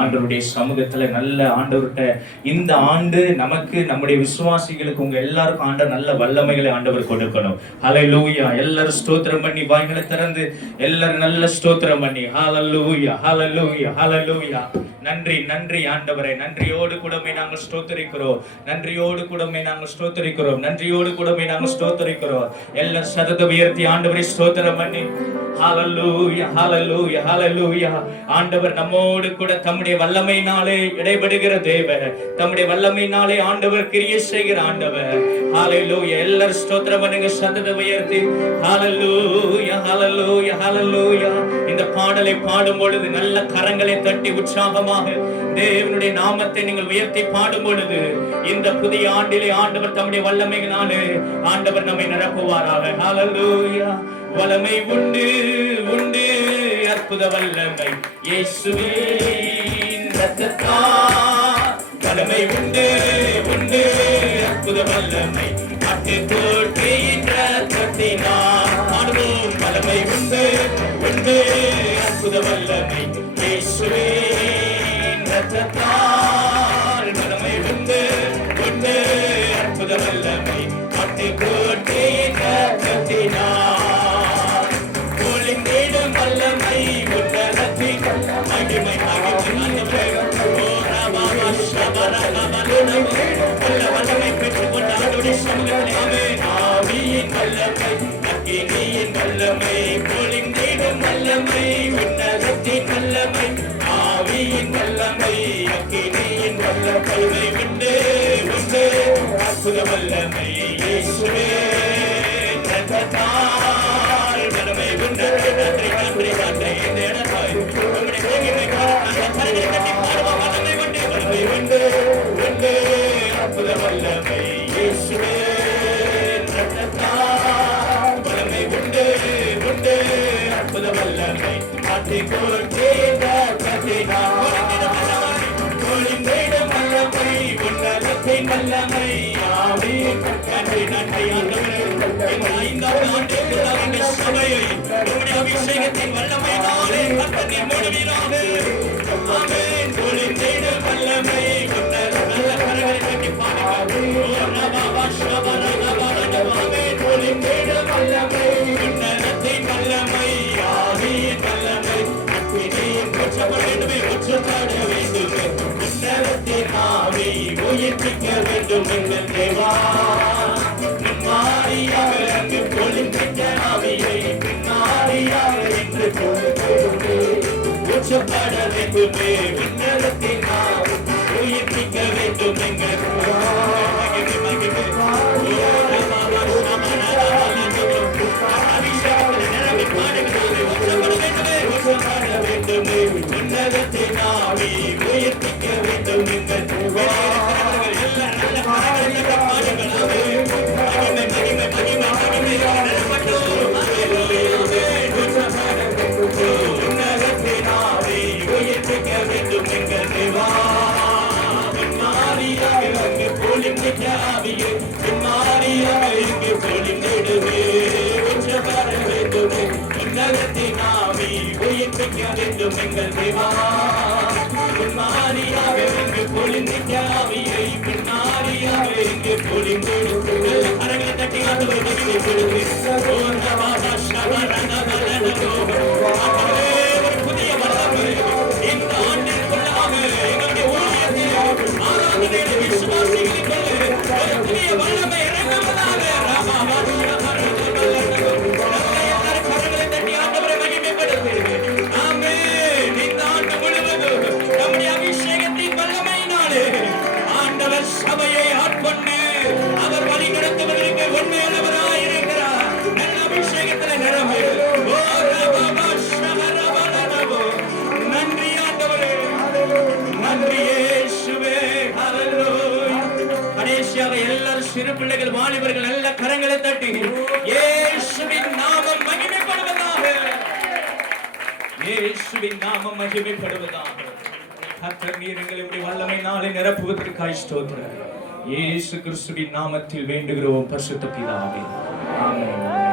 ஆண்டவருடைய சமூகத்துல நல்ல ஆண்டவர்கிட்ட இந்த ஆண்டு நமக்கு நம்முடைய விசுவாசிகளுக்கு உங்க எல்லாருக்கும் ஆண்டவர் நல்ல வல்லமைகளை ஆண்டவர் கொடுக்கணும். ஹல்லேலூயா. எல்லாரும் ஸ்தோத்திரம் பண்ணி வாய்களை திறந்து எல்லாரும் நல்ல ஸ்தோத்திரம் பண்ணி ஹல்லேலூயா ஹல்லேலூயா ஹல்லேலூயா. நன்றி நன்றி ஆண்டவரே. நன்றியோடு கூடமே நாங்கள் ஸ்தோத்திரிக்கிறோம். நன்றியோடு கூடமே நாங்கள் ஸ்தோத்திரிக்கிறோம். நன்றியோடு கூடமே நாங்கள் ஸ்தோத்திரிக்கிறோம். எல்லா சதத உயர்த்தி ஆண்டவரை ஸ்தோத்திரம் பண்ணி ஹல்லேலூயா ஹல்லேலூயா ஹல்லேலூயா. ஆண்டவர் நம்மோடு கூட தம்முடைய வல்லமையினாலே இடைபடுகிற தேவன், தம்முடைய வல்லமையினாலே ஆண்டவர் கிரியை செய்கிற ஆண்டவர். ஹல்லேலூயா. எல்லாரும் ஸ்தோத்திரம் பண்ணுங்க சதத உயர்த்தி ஹல்லேலூயா ஹல்லேலூயா ஹல்லேலூயா. இந்த பாடலை பாடும் பொழுது நல்ல கரங்களை தட்டி உற்சாகமாக தேவனுடைய நாமத்தை நீங்கள் உயர்த்தி பாடும் பொழுது இந்த புதிய ஆண்டிலே ஆண்டவர் தம்முடைய வல்லமையினாலே ஆண்டவர் நம்மை நிரப்புவாராக. ஹல்லேலூயா. வல்லமை உண்டு உண்டு அற்புத வல்லமை இயேசுவின் இரத்தத்தால். வல்லமை உண்டு உண்டு அற்புத வல்லமை ஆட்டுக்குட்டியின் இரத்தத்தினால். பாடுவோம். வல்லமை உண்டு உண்டு அற்புத வல்லமை இயேசுவின் இரத்தத்தால். வல்லமை உண்டு உண்டு அற்புத வல்லமை ஆட்டுக்குட்டியின் இரத்தத்தினால். வல்லமை பெற்றுக் கொண்ட ஆண்டவருடைய சமூகத்திலே ஆவியின் வல்லமை அக்கினியின் வல்லமை பொழிந்திடும் வல்லமை உன்னதத்தின் வல்லமை ஆவியின் வல்லமை அக்கினியின் வல்லமை உண்டு உண்டு அற்புத வல்லமை இயேசுவே இரத்தத்தால். வல்லமை உண்டு. நன்றி நன்றி நன்றி. இந்த இடத்தாய் உங்களுடைய மகிமை கரங்களை கட்டி பாடுவோம். வல்லமை உண்டு வல்லமை உண்டு உண்டு அற்புத வல்லமை இயேசுவே இரத்தத்தால். வல்லமை உண்டு உண்டு அற்புத வல்லமை ஆட்டுக்குட்டியின் இரத்தத்தினால். பொழிந்திடும் வல்லமை உன்னதத்தின் வல்லமை ஆவியின். நன்றி நன்றி ஆண்டவரே. இந்த 5வது ஆண்டிற்குள்ளாக இந்த சபையை உம்முடைய அபிஷேகத்தின் வல்லமையினாலே கர்த்தர் மூடுவீராக. ஆமென். பொழிந்திடும் வல்லமை உன்னத நல்ல கரங்களை தட்டி பாடுங்கள். பொழிந்திடும் வல்லமை உன்னதத்தின் வல்லமை ஆவியின் வல்லமை அக்கினியின் உச்சப்பட வேண்டுமே உச்சப்பட வேண்டுமே உன்னதத்தின் ஆவி உயிர்ப்பிக்க வேண்டும் எங்கள் தேவா. முன்மாரியாக அங்கு பொழிந்திட்ட ஆவியை பின்னாரியாக என்று பொழிந்திடுமே உச்சப்பட வேண்டுமே உன்னதத்தின் ஆவி உயிர்ப்பிக்க வேண்டும் எங்கள் உன்னதத்தின் ஆவி உயிர்ப்பிக்க வேண்டும் எங்கள் தேவா. பொழிந்திட்ட ஆவியை பின்னாரியாக இங்கு பொழிந்திடுவே உச்சப்பட வேண்டுமே உன்னதத்தின் ஆவி உயிர்ப்பிக்க வேண்டும் எங்கள் தேவா. பின்னாரியாக இங்கு பொழிந்திட்ட ஆவியை பின்னாரியாக இங்கு பொழிந்திடுவே. கரங்களை தட்டி ஆண்டவரை மகிமை கொடுத்து ஒரு புதிய வல்லமை இந்த ஆண்டிற்குள்ளாக எங்களுடைய ஊழியத்தில் ஆராதனையில் விசுவாசிகளுக்கு ஒரு புதிய வல்லமை இறங்குவதாக. கரங்களை தட்டி ஆண்டவரை மகிமைப்படுத்து. ஆமென். இந்த ஆண்டு முழுவதும் நம்முடைய அபிஷேகத்தின் வல்லமையினாலே ஆண்டவர் சபையை ஆட்கொண்டு அவர் வழி நடத்துவதற்கு உண்மையானவராய் இருக்கிறார். நல்ல அபிஷேகத்தில் நிரம்பு. நன்றி ஆண்டவரே. நன்றி இயேசுவே. ஹல்லேலூயா. கடைசியாக எல்லாரும் சிறு பிள்ளைகள் வாலிபர்கள் நல்ல கரங்களை தட்டி இயேசுவின் நாமம் மகிமைப்படுவதாக. இயேசுவின் நாமம் மகிமைப்படுவதாக. கர்த்தர் நீர் எங்களை வல்லமையினாலே நிரப்புவதற்காய் ஸ்தோத்திரம். இயேசு கிறிஸ்துவின் நாமத்தில் வேண்டுகிறோம் பரிசுத்த பிதாவே. ஆமென்.